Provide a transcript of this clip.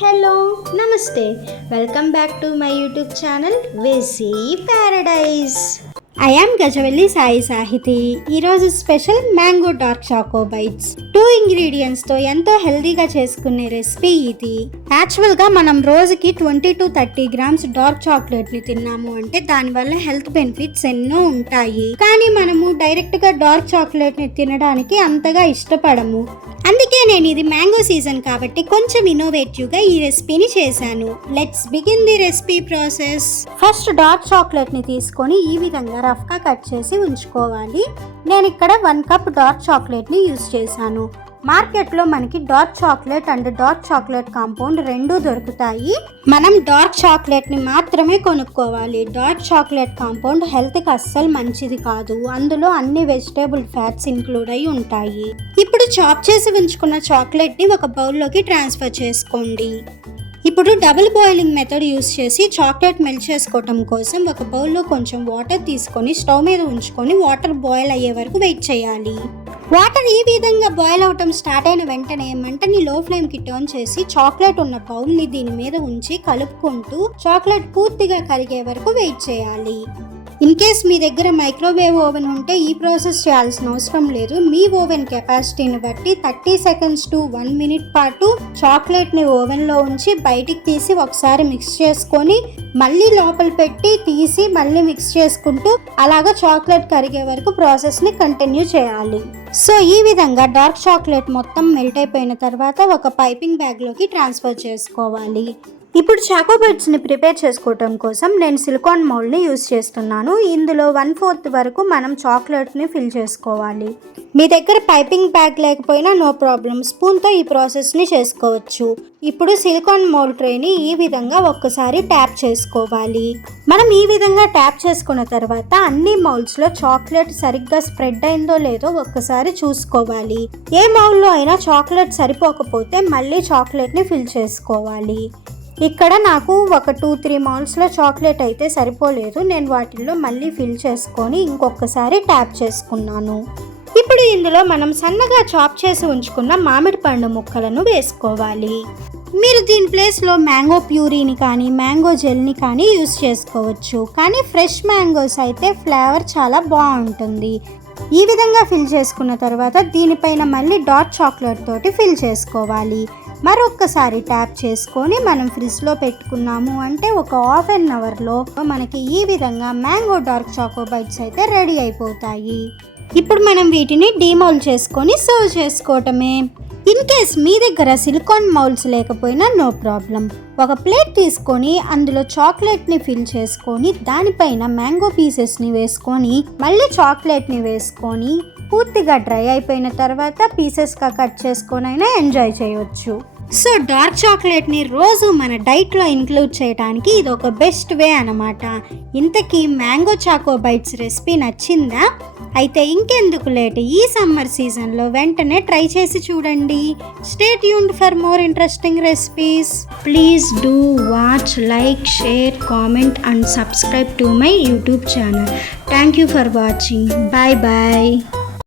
Hello namaste welcome back to my YouTube channel వేసీ paradise. I am Gajavalli Sai Sahiti. ఈరోజు special mango dark choco bites. 2 ఇంగ్రీడియంట్స్తో ఎంతో హెల్దీగా చేసుకునే రెసిపీ ఇది. యాక్చువల్గా మనం రోజుకి 20 to 30 grams డార్క్ చాక్లెట్ని తిన్నాము అంటే దానివల్ల హెల్త్ బెనిఫిట్స్ ఎన్నో ఉంటాయి. కానీ మనము డైరెక్ట్గా డార్క్ చాక్లెట్ని తినడానికి అంతగా ఇష్టపడము. అందుకే నేను ఇది మ్యాంగో సీజన్ కాబట్టి కొంచెం ఇన్నోవేటివ్గా ఈ రెసిపీని చేశాను. Let's begin the recipe process. First dark చాక్లెట్ని తీసుకొని ఈ విధంగా రఫ్గా కట్ చేసి ఉంచుకోవాలి. నేను ఇక్కడ 1 cup డార్క్ చాక్లెట్ని యూజ్ చేశాను. మార్కెట్లో మనకి dark chocolate and dark chocolate compound రెండూ దొరుకుతాయి. మనం డార్క్ చాక్లెట్ని మాత్రమే కొనుక్కోవాలి. డార్క్ చాక్లెట్ కాంపౌండ్ హెల్త్కి అస్సలు మంచిది కాదు. అందులో అన్ని వెజిటేబుల్ ఫ్యాట్స్ ఇంక్లూడ్ అయి ఉంటాయి. ఇప్పుడు చాప్ చేసి ఉంచుకున్న చాక్లెట్ని ఒక బౌల్లోకి ట్రాన్స్ఫర్ చేసుకోండి. ఇప్పుడు డబుల్ బాయిలింగ్ మెథడ్ యూస్ చేసి చాక్లెట్ మెల్ట్ చేసుకోవటం కోసం ఒక బౌల్లో కొంచెం వాటర్ తీసుకొని స్టవ్ మీద ఉంచుకొని వాటర్ బాయిల్ అయ్యే వరకు వెయిట్ చేయాలి. వాటర్ ఈ విధంగా బాయిల్ అవటం స్టార్ట్ అయిన వెంటనే మంటని లో ఫ్లేమ్కి టర్న్ చేసి చాక్లెట్ ఉన్న బౌల్ని దీని మీద ఉంచి కలుపుకుంటూ చాక్లెట్ పూర్తిగా కరిగే వరకు వెయిట్ చేయాలి. ఇన్ కేస్ మీ దగ్గర మైక్రోవేవ్ ఓవెన్ ఉంటే ఈ ప్రాసెస్ చేయాల్సిన అవసరం లేదు. మీ ఓవెన్ కెపాసిటీని బట్టి 30 seconds to 1 minute పాటు చాక్లెట్ని ఓవెన్లో ఉంచి బయటికి తీసి ఒకసారి మిక్స్ చేసుకొని మళ్ళీ లోపల పెట్టి తీసి మళ్ళీ మిక్స్ చేసుకుంటూ అలాగా చాక్లెట్ కరిగే వరకు ప్రాసెస్ని కంటిన్యూ చేయాలి. సో ఈ విధంగా డార్క్ చాక్లెట్ మొత్తం మెల్ట్ అయిపోయిన తర్వాత ఒక పైపింగ్ బ్యాగ్లోకి ట్రాన్స్ఫర్ చేసుకోవాలి. ఇప్పుడు చాకో బైట్స్ని ప్రిపేర్ చేసుకోవటం కోసం నేను సిలికాన్ మౌల్డ్ని యూజ్ చేస్తున్నాను. ఇందులో 1/4 వరకు మనం చాక్లెట్ని ఫిల్ చేసుకోవాలి. మీ దగ్గర పైపింగ్ బ్యాగ్ లేకపోయినా నో ప్రాబ్లం, స్పూన్తో ఈ ప్రాసెస్ని చేసుకోవచ్చు. ఇప్పుడు సిలికాన్ మౌల్డ్ ట్రేని ఈ విధంగా ఒక్కసారి ట్యాప్ చేసుకోవాలి. మనం ఈ విధంగా ట్యాప్ చేసుకున్న తర్వాత అన్ని మౌల్డ్స్లో చాక్లెట్ సరిగ్గా స్ప్రెడ్ అయిందో లేదో ఒక్కసారి చూసుకోవాలి. ఏ మౌల్డ్లో అయినా చాక్లెట్ సరిపోకపోతే మళ్ళీ చాక్లెట్ని ఫిల్ చేసుకోవాలి. ఇక్కడ నాకు ఒక 2-3 మౌల్డ్స్లో చాక్లెట్ అయితే సరిపోలేదు. నేను వాటిల్లో మళ్ళీ ఫిల్ చేసుకొని ఇంకొకసారి ట్యాప్ చేసుకున్నాను. ఇప్పుడు ఇందులో మనం సన్నగా చాప్ చేసి ఉంచుకున్న మామిడి పండు ముక్కలను వేసుకోవాలి. మీరు దీని ప్లేస్లో మ్యాంగో ప్యూరీని కానీ మ్యాంగో జెల్ని కానీ యూస్ చేసుకోవచ్చు. కానీ ఫ్రెష్ మ్యాంగోస్ అయితే ఫ్లేవర్ చాలా బాగుంటుంది. ఈ విధంగా ఫిల్ చేసుకున్న తర్వాత దీనిపైన మళ్ళీ డార్క్ చాక్లెట్ తోటి ఫిల్ చేసుకోవాలి. మరొక్కసారి ట్యాప్ చేసుకొని మనం ఫ్రిడ్జ్లో పెట్టుకున్నాము అంటే ఒక 1/2 అవర్లో మనకి ఈ విధంగా మ్యాంగో డార్క్ చాకో బైట్స్ అయితే రెడీ అయిపోతాయి. ఇప్పుడు మనం వీటిని డీమౌల్డ్ చేసుకొని సర్వ్ చేసుకోవటమే. ఇన్ కేస్ మీ దగ్గర సిలికాన్ మౌల్డ్స్ లేకపోయినా నో ప్రాబ్లం. ఒక ప్లేట్ తీసుకొని అందులో చాక్లెట్ని ఫిల్ చేసుకొని దానిపైన మ్యాంగో పీసెస్ని వేసుకొని మళ్ళీ చాక్లెట్ని వేసుకొని పూర్తిగా డ్రై అయిపోయిన తర్వాత పీసెస్గా కట్ చేసుకొనైనా ఎంజాయ్ చేయవచ్చు. సో డార్క్ చాక్లెట్ని రోజు మన డైట్లో ఇంక్లూడ్ చేయడానికి ఇది ఒక బెస్ట్ వే అన్నమాట. ఇంతకీ మ్యాంగో చాకో బైట్స్ రెసిపీ నచ్చిందా? అయితే ఇంకెందుకు లేట్, ఈ సమ్మర్ సీజన్లో వెంటనే ట్రై చేసి చూడండి. Stay tuned for more interesting recipes. Please do watch, like, share, comment and subscribe to my YouTube channel. Thank you for watching. Bye bye.